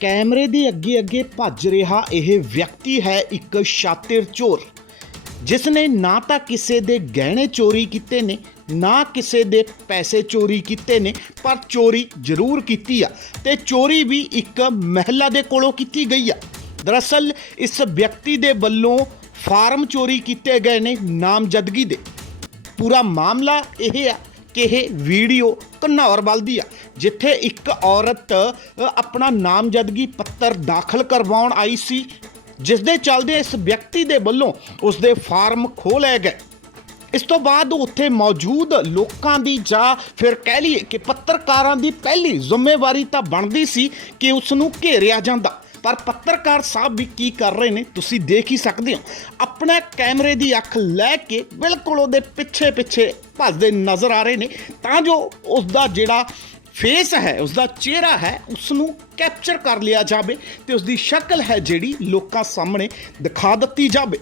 ਕੈਮਰੇ ਦੇ ਅੱਗੇ ਅੱਗੇ ਭੱਜ ਰਿਹਾ ਇਹ ਵਿਅਕਤੀ ਹੈ ਇੱਕ ਸ਼ਾਤਿਰ ਚੋਰ। ਜਿਸ ਨੇ ਨਾ ਤਾਂ ਕਿਸੇ ਦੇ ਗਹਿਣੇ ਚੋਰੀ ਕੀਤੇ ਨੇ, ਨਾ ਕਿਸੇ ਦੇ ਪੈਸੇ ਚੋਰੀ ਕੀਤੇ ਨੇ, ਪਰ ਚੋਰੀ ਜ਼ਰੂਰ ਕੀਤੀ ਆ ਤੇ ਚੋਰੀ ਵੀ ਇੱਕ ਮਹਿਲਾ ਦੇ ਕੋਲੋਂ ਕੀਤੀ ਗਈ ਆ। ਦਰਅਸਲ ਇਸ ਵਿਅਕਤੀ ਦੇ ਵੱਲੋਂ ਫਾਰਮ ਚੋਰੀ ਕੀਤੇ ਗਏ ਨੇ ਨਾਮਜ਼ਦਗੀ ਦੇ। ਪੂਰਾ ਮਾਮਲਾ ਇਹ ਆ ਕਿ ਇਹ ਵੀਡੀਓ ਘਨੌਰ ਵੱਲ ਦੀ ਆ, ਜਿੱਥੇ ਇੱਕ ਔਰਤ ਆਪਣਾ ਨਾਮਜ਼ਦਗੀ ਪੱਤਰ ਦਾਖਲ ਕਰਵਾਉਣ ਆਈ ਸੀ ਜਿਸ ਦੇ ਚੱਲਦੇ ਇਸ ਵਿਅਕਤੀ ਦੇ ਵੱਲੋਂ ਉਸ ਦੇ ਫਾਰਮ ਖੋਹ ਲਏ ਗਏ। ਇਸ ਤੋਂ ਬਾਅਦ ਉੱਥੇ ਮੌਜੂਦ ਲੋਕਾਂ ਦੀ ਜਾਂ ਫਿਰ ਕਹਿ ਲਈਏ ਕਿ ਪੱਤਰਕਾਰਾਂ ਦੀ ਪਹਿਲੀ ਜ਼ਿੰਮੇਵਾਰੀ ਤਾਂ ਬਣਦੀ ਸੀ ਕਿ ਉਸ ਨੂੰ ਘੇਰਿਆ ਜਾਂਦਾ। ਪਰ ਪੱਤਰਕਾਰ ਸਾਹਿਬ ਵੀ ਕੀ ਕਰ ਰਹੇ ਨੇ, ਤੁਸੀਂ ਦੇਖ ਹੀ ਸਕਦੇ ਹੋ। ਆਪਣਾ ਕੈਮਰੇ ਦੀ ਅੱਖ ਲੈ ਕੇ ਬਿਲਕੁਲ ਉਹਦੇ ਪਿੱਛੇ ਪਿੱਛੇ ਭੱਜਦੇ ਨਜ਼ਰ ਆ ਰਹੇ ਨੇ। ਤਾਂ ਜੋ ਉਸ ਦਾ ਜਿਹੜਾ ਫੇਸ ਹੈ ਉਸ ਦਾ ਚਿਹਰਾ ਹੈ ਉਸ ਨੂੰ ਕੈਪਚਰ ਕਰ ਲਿਆ ਜਾਵੇ ਤੇ ਉਸ ਦੀ ਸ਼ਕਲ ਹੈ ਜਿਹੜੀ ਲੋਕਾਂ ਸਾਹਮਣੇ ਦਿਖਾ ਦਿੱਤੀ ਜਾਵੇ।